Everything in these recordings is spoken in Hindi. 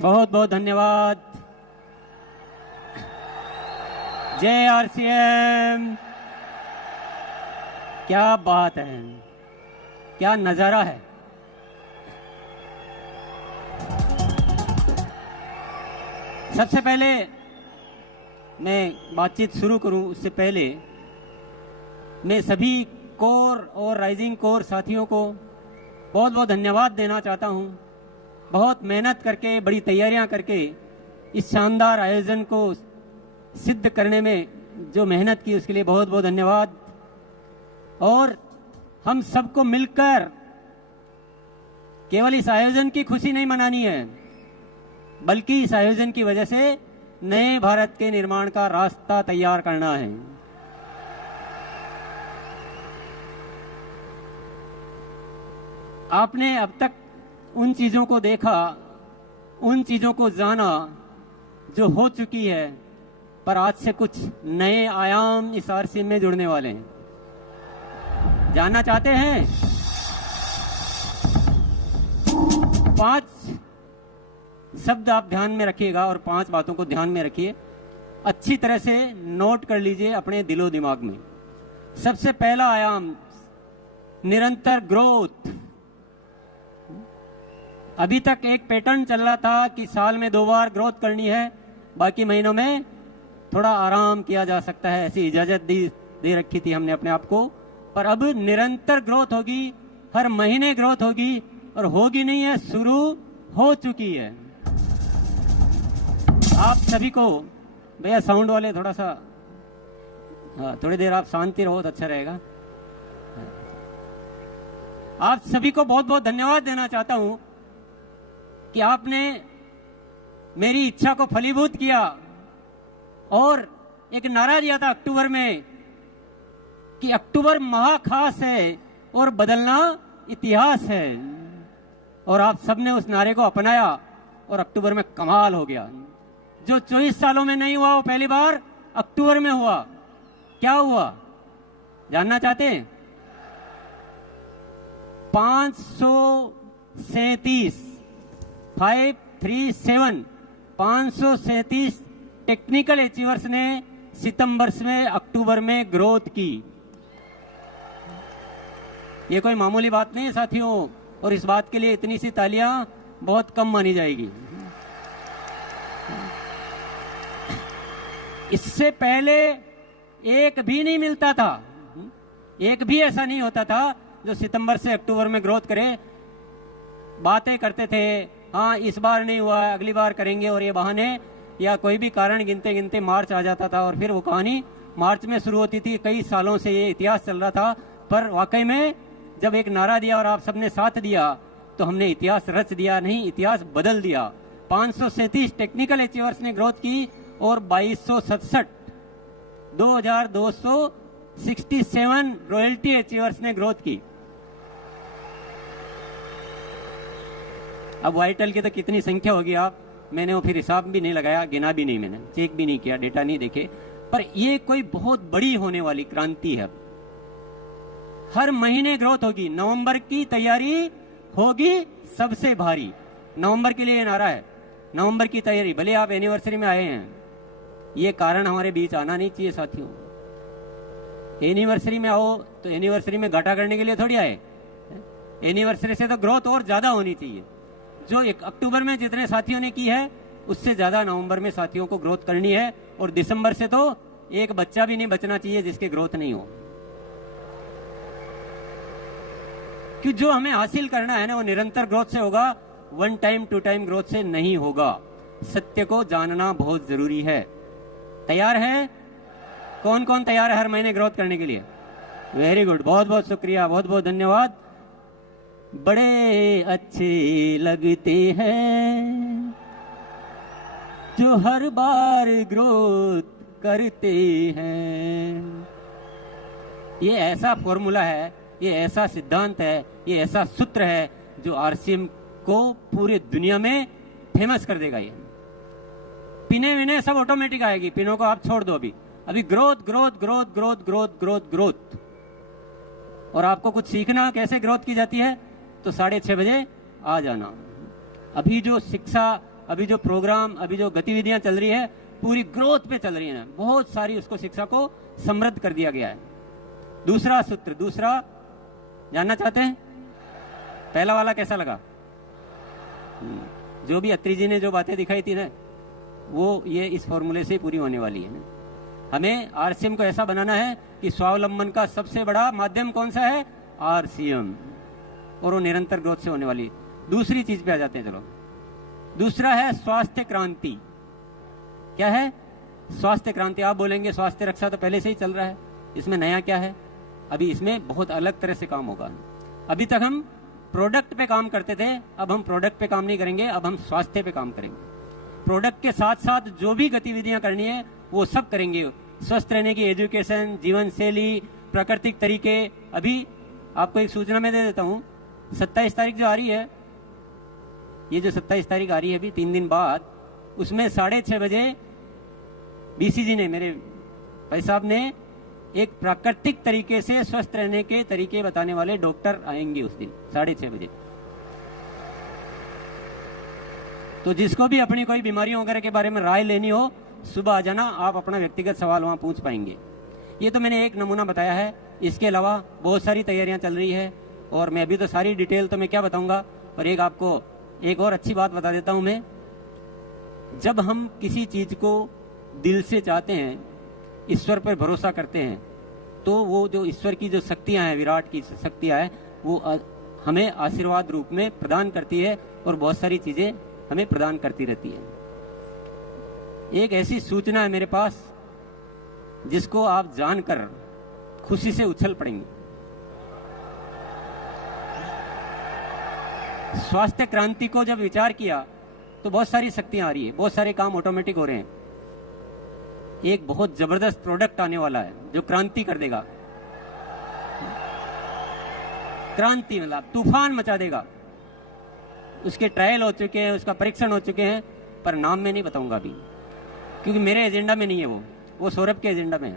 बहुत बहुत धन्यवाद। जय आरसीएम। क्या बात है, क्या नजारा है। सबसे पहले मैं बातचीत शुरू करूं उससे पहले मैं सभी कोर और राइजिंग कोर साथियों को बहुत बहुत धन्यवाद देना चाहता हूं। बहुत मेहनत करके, बड़ी तैयारियां करके इस शानदार आयोजन को सिद्ध करने में जो मेहनत की उसके लिए बहुत बहुत धन्यवाद। और हम सबको मिलकर केवल इस आयोजन की खुशी नहीं मनानी है, बल्कि इस आयोजन की वजह से नए भारत के निर्माण का रास्ता तैयार करना है। आपने अब तक उन चीजों को देखा, उन चीजों को जाना जो हो चुकी है, पर आज से कुछ नए आयाम इस आरसीएम में जुड़ने वाले हैं। जानना चाहते हैं? 5 शब्द आप ध्यान में रखिएगा और 5 बातों को ध्यान में रखिए, अच्छी तरह से नोट कर लीजिए अपने दिलो दिमाग में। सबसे पहला आयाम निरंतर ग्रोथ। अभी तक एक पैटर्न चल रहा था कि साल में 2 बार ग्रोथ करनी है, बाकी महीनों में थोड़ा आराम किया जा सकता है, ऐसी इजाजत दे रखी थी हमने अपने आप को। पर अब निरंतर ग्रोथ होगी, हर महीने ग्रोथ होगी, और होगी नहीं है, शुरू हो चुकी है। आप सभी को, भैया साउंड वाले थोड़ा सा, थोड़ी देर आप शांति रहो तो अच्छा रहेगा। आप सभी को बहुत बहुत धन्यवाद देना चाहता हूं कि आपने मेरी इच्छा को फलीभूत किया और एक नारा दिया था अक्टूबर में कि अक्टूबर महाखास है और बदलना इतिहास है, और आप सबने उस नारे को अपनाया और अक्टूबर में कमाल हो गया। जो 24 सालों में नहीं हुआ वो पहली बार अक्टूबर में हुआ। क्या हुआ जानना चाहते हैं? 537 टेक्निकल अचीवर्स ने सितंबर में अक्टूबर में ग्रोथ की। ये कोई मामूली बात नहीं है साथियों, और इस बात के लिए इतनी सी तालियां बहुत कम मानी जाएगी। इससे पहले एक भी नहीं मिलता था, एक भी ऐसा नहीं होता था जो सितंबर से अक्टूबर में ग्रोथ करे। बातें करते थे, हाँ इस बार नहीं हुआ, अगली बार करेंगे, और ये बहाने या कोई भी कारण गिनते गिनते मार्च आ जाता था और फिर वो कहानी मार्च में शुरू होती थी। कई सालों से ये इतिहास चल रहा था, पर वाकई में जब एक नारा दिया और आप सबने साथ दिया तो हमने इतिहास रच दिया, नहीं इतिहास बदल दिया। 537 टेक्निकल अचीवर्स ने ग्रोथ की और 2267 रॉयल्टी अचीवर्स ने ग्रोथ की। अब वाइटल की तो कितनी संख्या होगी मैंने वो फिर हिसाब भी नहीं लगाया, गिना भी नहीं, मैंने चेक भी नहीं किया, डेटा नहीं देखे, पर ये कोई बहुत बड़ी होने वाली क्रांति है। हर महीने ग्रोथ होगी। नवंबर की तैयारी होगी सबसे भारी। नवंबर के लिए नारा है, नवंबर की तैयारी। भले आप एनिवर्सरी में आए हैं, ये कारण हमारे बीच आना नहीं चाहिए साथियों। एनिवर्सरी में आओ तो एनिवर्सरी में घाटा करने के लिए थोड़ी आए। एनिवर्सरी से तो ग्रोथ और ज्यादा होनी चाहिए। जो 1 अक्टूबर में जितने साथियों ने की है उससे ज्यादा नवंबर में साथियों को ग्रोथ करनी है, और दिसंबर से तो एक बच्चा भी नहीं बचना चाहिए जिसके ग्रोथ नहीं हो। कि जो हमें हासिल करना है ना वो निरंतर ग्रोथ से होगा, 1 टाइम 2 टाइम ग्रोथ से नहीं होगा। सत्य को जानना बहुत जरूरी है। तैयार है? कौन कौन तैयार है हर महीने ग्रोथ करने के लिए? वेरी गुड, बहुत बहुत शुक्रिया, बहुत बहुत धन्यवाद। बड़े अच्छे लगते हैं जो हर बार ग्रोथ करते हैं। ये ऐसा फॉर्मूला है, ये ऐसा सिद्धांत है, ये ऐसा सूत्र है जो आरसीएम को पूरी दुनिया में फेमस कर देगा। ये पिने विने सब ऑटोमेटिक आएगी, पिनों को आप छोड़ दो। अभी growth growth growth growth growth growth growth. और आपको कुछ सीखना कैसे ग्रोथ की जाती है तो 6:30 बजे आ जाना। अभी जो शिक्षा अभी जो प्रोग्राम, अभी जो गतिविधियां चल रही है, पूरी ग्रोथ पे चल रही है। बहुत सारी उसको शिक्षा को समृद्ध कर दिया गया है। दूसरा सूत्र, दूसरा जानना चाहते हैं? पहला वाला कैसा लगा? जो भी अत्री जी ने जो बातें दिखाई थी ना, वो ये इस फॉर्मूले से पूरी होने वाली है। हमें आरसीएम को ऐसा बनाना है कि स्वावलंबन का सबसे बड़ा माध्यम कौन सा है? आरसीएम, और वो निरंतर ग्रोथ से होने वाली। दूसरी चीज पे आ जाते हैं, चलो। दूसरा है स्वास्थ्य क्रांति। क्या है? स्वास्थ्य क्रांति। आप बोलेंगे स्वास्थ्य रक्षा तो पहले से ही चल रहा है, इसमें नया क्या है? अभी इसमें बहुत अलग तरह से काम होगा। अभी तक हम प्रोडक्ट पे काम करते थे, अब हम प्रोडक्ट पे काम नहीं करेंगे, अब हम स्वास्थ्य पे काम करेंगे। प्रोडक्ट के साथ साथ जो भी गतिविधियां करनी है वो सब करेंगे। स्वस्थ रहने की एजुकेशन, जीवन शैली, प्राकृतिक तरीके। अभी आपको एक सूचना मैं दे देता हूँ, 27 तारीख जो आ रही है, ये जो 27 तारीख आ रही है अभी 3 दिन बाद, उसमें 6:30 बजे बीसीजी ने, मेरे भाई साहब ने, एक प्राकृतिक तरीके से स्वस्थ रहने के तरीके बताने वाले डॉक्टर आएंगे उस दिन 6:30 बजे। तो जिसको भी अपनी कोई बीमारियों वगैरह के बारे में राय लेनी हो, सुबह आ जाना, आप अपना व्यक्तिगत सवाल वहां पूछ पाएंगे। ये तो मैंने एक नमूना बताया है, इसके अलावा बहुत सारी तैयारियां चल रही है, और मैं अभी तो सारी डिटेल तो मैं क्या बताऊंगा, पर एक आपको एक और अच्छी बात बता देता हूं मैं। जब हम किसी चीज को दिल से चाहते हैं, ईश्वर पर भरोसा करते हैं, तो वो जो ईश्वर की जो शक्तियां हैं, विराट की शक्तियां हैं, वो हमें आशीर्वाद रूप में प्रदान करती है, और बहुत सारी चीजें हमें प्रदान करती रहती है। एक ऐसी सूचना है मेरे पास जिसको आप जानकर खुशी से उछल पड़ेंगे। स्वास्थ्य क्रांति को जब विचार किया तो बहुत सारी शक्तियां आ रही है, बहुत सारे काम ऑटोमेटिक हो रहे हैं। एक बहुत जबरदस्त प्रोडक्ट आने वाला है जो क्रांति कर देगा। क्रांति मतलब तूफान मचा देगा। उसके ट्रायल हो चुके हैं, उसका परीक्षण हो चुके हैं, पर नाम में नहीं बताऊंगा अभी, क्योंकि मेरे एजेंडा में नहीं है वो सौरभ के एजेंडा में है।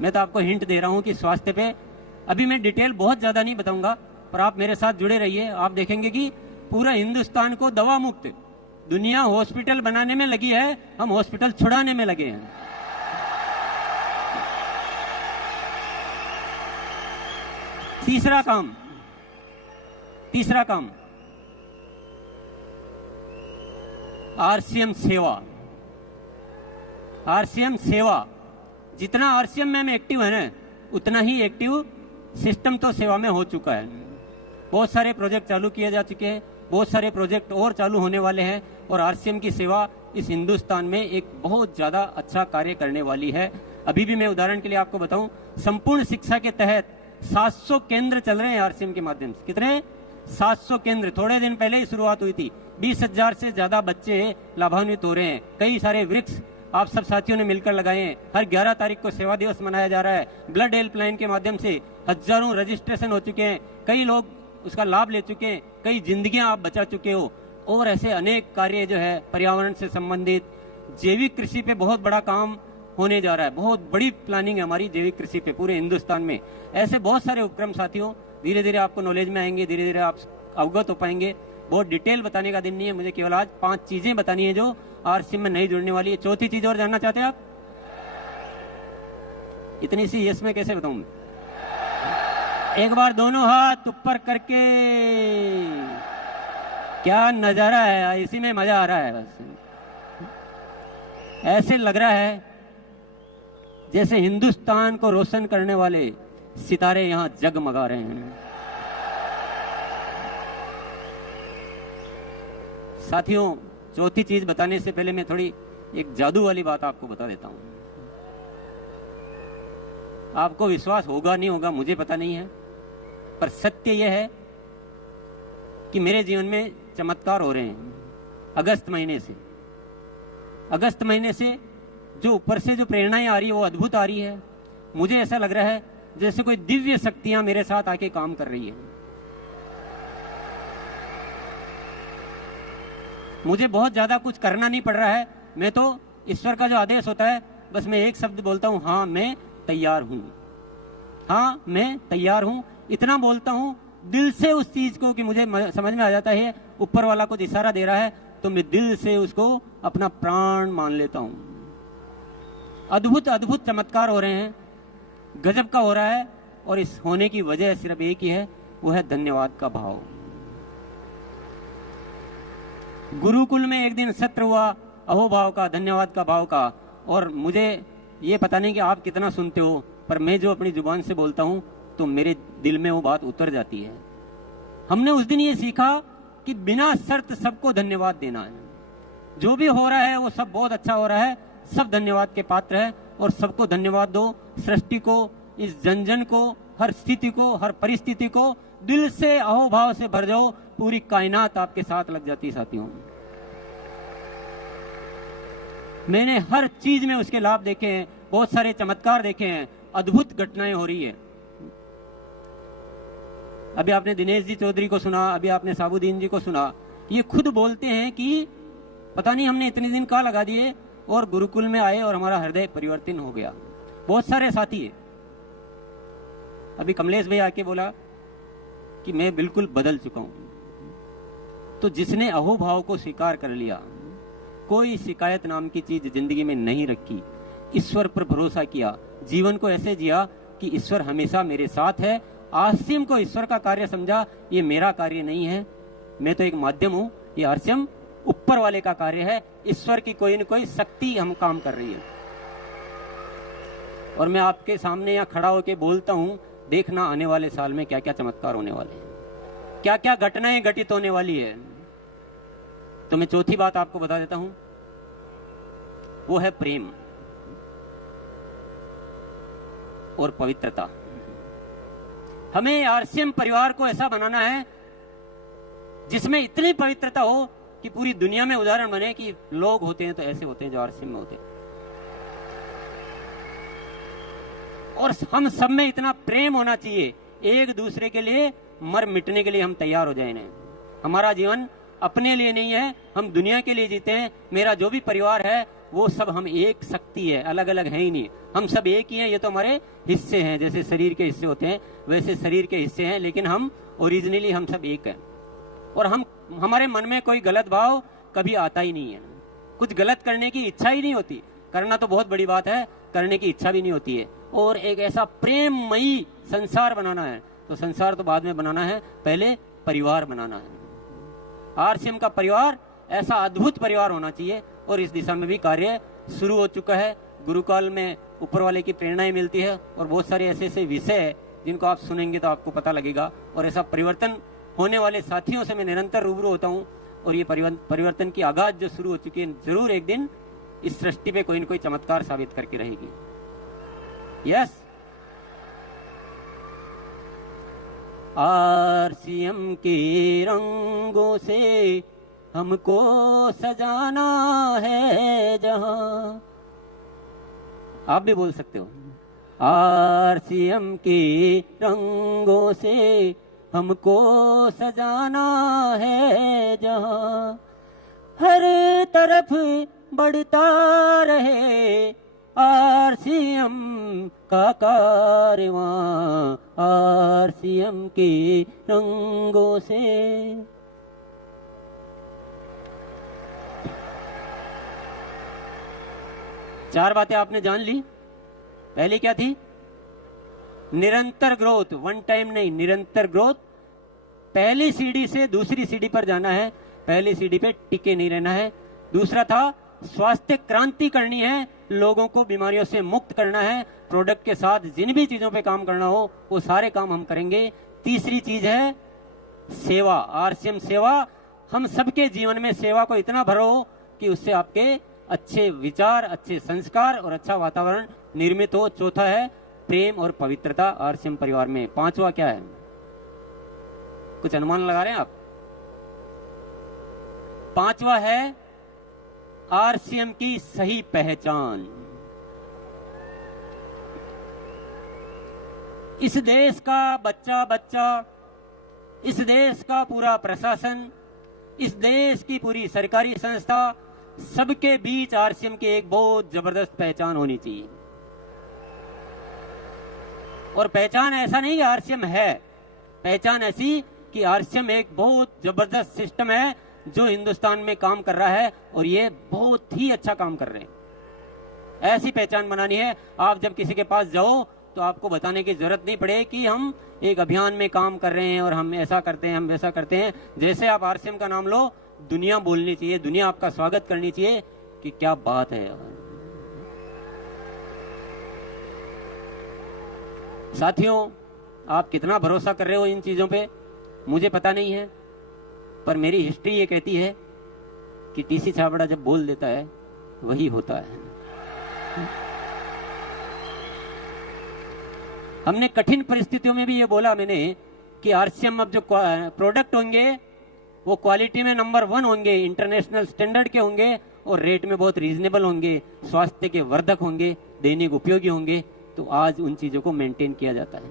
मैं तो आपको हिंट दे रहा हूं कि स्वास्थ्य पे अभी मैं डिटेल बहुत ज्यादा नहीं बताऊंगा, पर आप मेरे साथ जुड़े रहिए। आप देखेंगे कि पूरा हिंदुस्तान को दवा मुक्त, दुनिया हॉस्पिटल बनाने में लगी है, हम हॉस्पिटल छुड़ाने में लगे हैं। तीसरा काम आरसीएम सेवा। आरसीएम सेवा, जितना आरसीएम में एक्टिव है ना, उतना ही एक्टिव सिस्टम तो सेवा में हो चुका है। बहुत सारे प्रोजेक्ट चालू किए जा चुके हैं, बहुत सारे प्रोजेक्ट और चालू होने वाले हैं, और आरसीएम की सेवा इस हिंदुस्तान में एक बहुत ज्यादा अच्छा कार्य करने वाली है। अभी भी मैं उदाहरण के लिए आपको बताऊं, संपूर्ण शिक्षा के तहत 700 केंद्र चल रहे हैं आरसीएम के माध्यम से। कितने? 700 केंद्र। थोड़े दिन पहले ही शुरुआत हुई थी, 20,000 से ज्यादा बच्चे लाभान्वित हो रहे हैं। कई सारे वृक्ष आप सब साथियों ने मिलकर लगाए हैं। हर 11 तारीख को सेवा दिवस मनाया जा रहा है। ब्लड हेल्पलाइन के माध्यम से हजारों रजिस्ट्रेशन हो चुके हैं, कई लोग उसका लाभ ले चुके हैं, कई जिंदगियां आप बचा चुके हो, और ऐसे अनेक कार्य जो है पर्यावरण से संबंधित, जैविक कृषि पे बहुत बड़ा काम होने जा रहा है। बहुत बड़ी प्लानिंग है हमारी जैविक कृषि पे पूरे हिंदुस्तान में। ऐसे बहुत सारे उपक्रम साथियों धीरे धीरे आपको नॉलेज में आएंगे, धीरे धीरे आप अवगत हो पाएंगे। बहुत डिटेल बताने का दिन नहीं है, मुझे केवल आज 5 चीजें बतानी है जो आरसीएम में नहीं जुड़ने वाली है। चौथी चीज और जानना चाहते हैं आप? इतनी सी यस में कैसे बताऊं? एक बार दोनों हाथ ऊपर करके, क्या नजारा है, इसी में मजा आ रहा है। बस ऐसे लग रहा है जैसे हिंदुस्तान को रोशन करने वाले सितारे यहां जगमगा रहे हैं। साथियों, चौथी चीज बताने से पहले मैं थोड़ी एक जादू वाली बात आपको बता देता हूं। आपको विश्वास होगा नहीं होगा मुझे पता नहीं है, पर सत्य यह है कि मेरे जीवन में चमत्कार हो रहे हैं। अगस्त महीने से जो ऊपर से जो प्रेरणाएं आ रही है वो अद्भुत आ रही है। मुझे ऐसा लग रहा है जैसे कोई दिव्य शक्तियां मेरे साथ आके काम कर रही है। मुझे बहुत ज्यादा कुछ करना नहीं पड़ रहा है, मैं तो ईश्वर का जो आदेश होता है बस मैं एक शब्द बोलता हूं, हाँ मैं तैयार हूं, हाँ मैं तैयार हूं। इतना बोलता हूं दिल से उस चीज को, कि मुझे समझ में आ जाता है ऊपर वाला कुछ इशारा दे रहा है, तो मैं दिल से उसको अपना प्राण मान लेता हूं। अद्भुत अद्भुत चमत्कार हो रहे हैं, गजब का हो रहा है, और इस होने की वजह सिर्फ एक ही है, वो है धन्यवाद का भाव। गुरुकुल में एक दिन सत्र हुआ अहोभाव का, धन्यवाद का भाव का, और मुझे ये पता नहीं कि आप कितना सुनते हो, पर मैं जो अपनी जुबान से बोलता हूं तो मेरे दिल में वो बात उतर जाती है। हमने उस दिन ये सीखा कि बिना शर्त सबको धन्यवाद देना है। जो भी हो रहा है वो सब बहुत अच्छा हो रहा है, सब धन्यवाद के पात्र है, और सबको धन्यवाद दो। सृष्टि को, इस जन जन को, हर स्थिति को, हर परिस्थिति को दिल से अहोभाव से भर जाओ, पूरी कायनात आपके साथ लग जाती है। साथियों, मैंने हर चीज में उसके लाभ देखे हैं, बहुत सारे चमत्कार देखे हैं, अद्भुत घटनाएं हो रही है। अभी आपने दिनेश जी चौधरी को सुना, अभी आपने साबुद्दीन जी को सुना, ये खुद बोलते हैं कि पता नहीं हमने इतने दिन कहाँ लगा दिए और गुरुकुल में आए और हमारा हृदय परिवर्तन हो गया। बहुत सारे साथी है। अभी कमलेश भाई आके बोला कि मैं बिल्कुल बदल चुका हूं। तो जिसने अहोभाव को स्वीकार कर लिया, कोई शिकायत नाम की चीज जिंदगी में नहीं रखी, ईश्वर पर भरोसा किया, जीवन को ऐसे जिया कि ईश्वर हमेशा मेरे साथ है, आरसीएम को ईश्वर का कार्य समझा, ये मेरा कार्य नहीं है, मैं तो एक माध्यम हूं, ये आरसीएम ऊपर वाले का कार्य है, ईश्वर की कोई न कोई शक्ति हम काम कर रही है। और मैं आपके सामने यहाँ खड़ा होकर बोलता हूं, देखना आने वाले साल में क्या क्या चमत्कार होने वाले हैं, क्या क्या घटनाएं घटित होने वाली है। तो मैं चौथी बात आपको बता देता हूं, वो है प्रेम और पवित्रता। हमें आरसीएम परिवार को ऐसा बनाना है जिसमें इतनी पवित्रता हो कि पूरी दुनिया में उदाहरण बने कि लोग होते हैं तो ऐसे होते हैं जो आरसीएम में होते हैं। और हम सब में इतना प्रेम होना चाहिए, एक दूसरे के लिए मर मिटने के लिए हम तैयार हो जाए। हमारा जीवन अपने लिए नहीं है, हम दुनिया के लिए जीते हैं। मेरा जो भी परिवार है वो सब हम एक शक्ति है, अलग अलग है ही नहीं, हम सब एक ही हैं। ये तो हमारे हिस्से हैं, जैसे शरीर के हिस्से होते हैं वैसे शरीर के हिस्से हैं, लेकिन हम ओरिजिनली हम सब एक हैं। और हमारे मन में कोई गलत भाव कभी आता ही नहीं है, कुछ गलत करने की इच्छा ही नहीं होती। करना तो बहुत बड़ी बात है, करने की इच्छा भी नहीं होती है। और एक ऐसा प्रेममयी संसार बनाना है, तो संसार तो बाद में बनाना है, पहले परिवार बनाना है। आरसीएम का परिवार ऐसा अद्भुत परिवार होना चाहिए, और इस दिशा में भी कार्य शुरू हो चुका है। गुरुकाल में ऊपर वाले की प्रेरणाएं मिलती है, और बहुत सारे ऐसे ऐसे विषय है जिनको आप सुनेंगे तो आपको पता लगेगा। और ऐसा परिवर्तन होने वाले साथियों से मैं निरंतर रूबरू होता हूँ, और ये परिवर्तन की आगाज जो शुरू हो चुकी है, जरूर एक दिन इस सृष्टि पे कोई न कोई चमत्कार साबित करके रहेगी। यस, आरसीएम के रंगों से हमको सजाना है जहां। आप भी बोल सकते हो, आरसीएम के रंगों से हमको सजाना है जहां, हर तरफ बढ़ता रहे आरसीएम का कारवां, आरसीएम के रंगों से। चार बातें आपने जान ली। पहली क्या थी? निरंतर ग्रोथ, वन टाइम नहीं, निरंतर ग्रोथ। पहली सीढ़ी से दूसरी सीढ़ी पर जाना है, पहली सीढ़ी पे टिके नहीं रहना है। दूसरा था स्वास्थ्य क्रांति करनी है, लोगों को बीमारियों से मुक्त करना है। प्रोडक्ट के साथ जिन भी चीजों पे काम करना हो वो सारे काम हम करेंगे। तीसरी चीज है सेवा, आरसीएम सेवा। हम सबके जीवन में सेवा को इतना भरो कि उससे आपके अच्छे विचार, अच्छे संस्कार और अच्छा वातावरण निर्मित हो। चौथा है प्रेम और पवित्रता आरसीएम परिवार में। पांचवा क्या है? कुछ अनुमान लगा रहे हैं आप? पांचवा है आरसीएम की सही पहचान। इस देश का बच्चा, इस देश का पूरा प्रशासन, इस देश की पूरी सरकारी संस्था, सबके बीच आरसीएम की एक बहुत जबरदस्त पहचान होनी चाहिए। और पहचान ऐसा नहीं कि आरसीएम है, पहचान ऐसी कि आरसीएम एक बहुत जबरदस्त सिस्टम है जो हिंदुस्तान में काम कर रहा है और ये बहुत ही अच्छा काम कर रहे हैं। ऐसी पहचान बनानी है। आप जब किसी के पास जाओ तो आपको बताने की जरूरत नहीं पड़े कि हम एक अभियान में काम कर रहे हैं और हम ऐसा करते हैं, हम वैसा करते हैं। जैसे आप आरसीएम का नाम लो, दुनिया बोलनी चाहिए, दुनिया आपका स्वागत करनी चाहिए कि क्या बात है। साथियों, आप कितना भरोसा कर रहे हो इन चीजों पे मुझे पता नहीं है, पर मेरी हिस्ट्री ये कहती है कि टीसी छाबड़ा जब बोल देता है वही होता है। हमने कठिन परिस्थितियों में भी ये बोला मैंने कि आरसीएम अब जो प्रोडक्ट होंगे वो क्वालिटी में नंबर 1 होंगे, इंटरनेशनल स्टैंडर्ड के होंगे और रेट में बहुत रीजनेबल होंगे, स्वास्थ्य के वर्धक होंगे, दैनिक उपयोगी होंगे। तो आज उन चीजों को मेंटेन किया जाता है।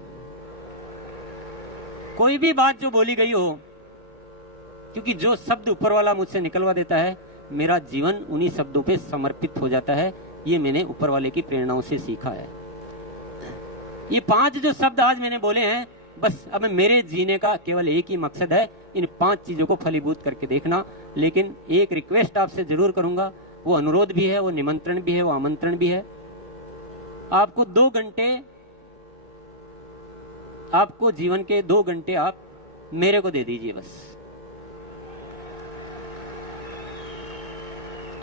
कोई भी बात जो बोली गई हो, क्योंकि जो शब्द ऊपर वाला मुझसे निकलवा देता है, मेरा जीवन उन्हीं शब्दों पे समर्पित हो जाता है। ये मैंने ऊपर वाले की प्रेरणाओं से सीखा है। ये 5 जो शब्द आज मैंने बोले हैं, बस अब मेरे जीने का केवल एक ही मकसद है, इन 5 चीजों को फलीभूत करके देखना। लेकिन एक रिक्वेस्ट आपसे जरूर करूंगा, वो अनुरोध भी है, वो निमंत्रण भी है, वो आमंत्रण भी है। आपको 2 घंटे, आपको जीवन के 2 घंटे आप मेरे को दे दीजिए बस।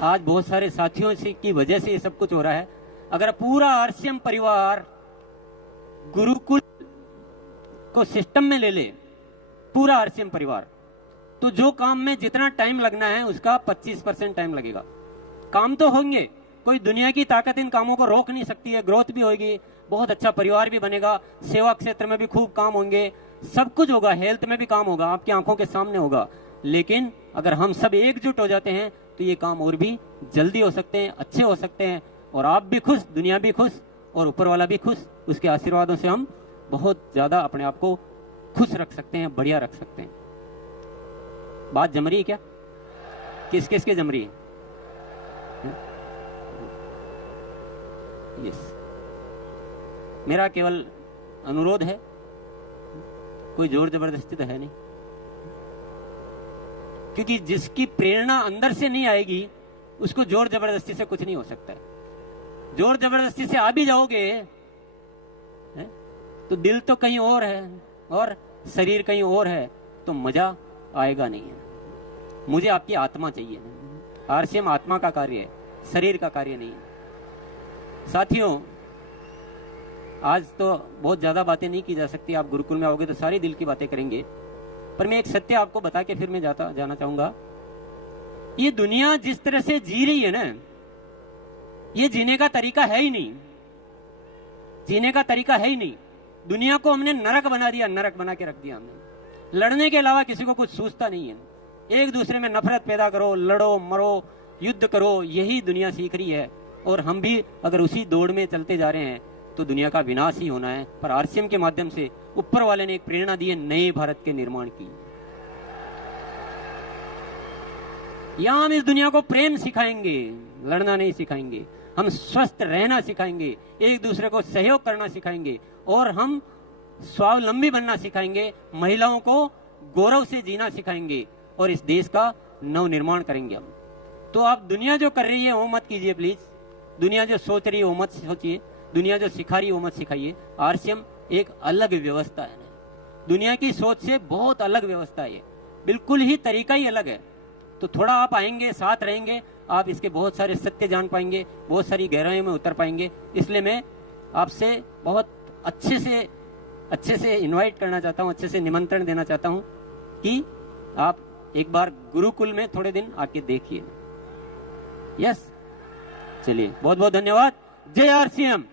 आज बहुत सारे साथियों से की वजह से ये सब कुछ हो रहा है। अगर पूरा आरसीएम परिवार गुरुकुल को सिस्टम में ले ले, पूरा आरसीएम परिवार, तो जो काम में जितना टाइम लगना है उसका 25% टाइम लगेगा। काम तो होंगे, कोई दुनिया की ताकत इन कामों को रोक नहीं सकती है। ग्रोथ भी होगी, बहुत अच्छा परिवार भी बनेगा, सेवा क्षेत्र में भी खूब काम होंगे, सब कुछ होगा, हेल्थ में भी काम होगा, आपकी आंखों के सामने होगा। लेकिन अगर हम सब एकजुट हो जाते हैं तो ये काम और भी जल्दी हो सकते हैं, अच्छे हो सकते हैं, और आप भी खुश, दुनिया भी खुश और ऊपर वाला भी खुश। उसके आशीर्वादों से हम बहुत ज्यादा अपने आप को खुश रख सकते हैं, बढ़िया रख सकते हैं। बात जम रही है क्या? किस किस के जम रही है? यस, मेरा केवल अनुरोध है, कोई जोर जबरदस्ती तो है नहीं, क्योंकि जिसकी प्रेरणा अंदर से नहीं आएगी उसको जोर जबरदस्ती से कुछ नहीं हो सकता है। जोर जबरदस्ती से आ भी जाओगे तो दिल तो कहीं और है और शरीर कहीं और है, तो मजा आएगा नहीं है। मुझे आपकी आत्मा चाहिए। आरसीएम आत्मा का कार्य है, शरीर का कार्य नहीं है। साथियों, आज तो बहुत ज्यादा बातें नहीं की जा सकती, आप गुरुकुल में आओगे तो सारी दिल की बातें करेंगे, पर मैं एक सत्य आपको बता के फिर मैं जाना चाहूंगा। ये दुनिया जिस तरह से जी रही है ना, ये जीने का तरीका है ही नहीं, जीने का तरीका है ही नहीं। दुनिया को हमने नरक बना दिया, नरक बना के रख दिया हमने। लड़ने के अलावा किसी को कुछ सूझता नहीं है। एक दूसरे में नफरत पैदा करो, लड़ो, मरो, युद्ध करो, यही दुनिया सीख रही है। और हम भी अगर उसी दौड़ में चलते जा रहे हैं तो दुनिया का विनाश ही होना है। पर आरसीएम के माध्यम से ऊपर वाले ने एक प्रेरणा दी है नए भारत के निर्माण की। यहां हम इस दुनिया को प्रेम सिखाएंगे, लड़ना नहीं सिखाएंगे। हम स्वस्थ रहना सिखाएंगे, एक दूसरे को सहयोग करना सिखाएंगे और हम स्वावलंबी बनना सिखाएंगे। महिलाओं को गौरव से जीना सिखाएंगे और इस देश का नव निर्माण करेंगे हम। तो आप दुनिया जो कर रही है वो मत कीजिए प्लीज, दुनिया जो सोच रही है वो मत सोचिए, दुनिया जो सिखा रही है वो मत सिखाइए। आरसीएम एक अलग व्यवस्था है, दुनिया की सोच से बहुत अलग व्यवस्था है, बिल्कुल ही तरीका ही अलग है। तो थोड़ा आप आएंगे, साथ रहेंगे, आप इसके बहुत सारे सत्य जान पाएंगे, बहुत सारी गहराइयों में उतर पाएंगे। इसलिए मैं आपसे बहुत अच्छे से इनवाइट करना चाहता हूं, अच्छे से निमंत्रण देना चाहता हूं कि आप एक बार गुरुकुल में थोड़े दिन आके देखिए। यस, चलिए, बहुत बहुत धन्यवाद। जय आरसीएम।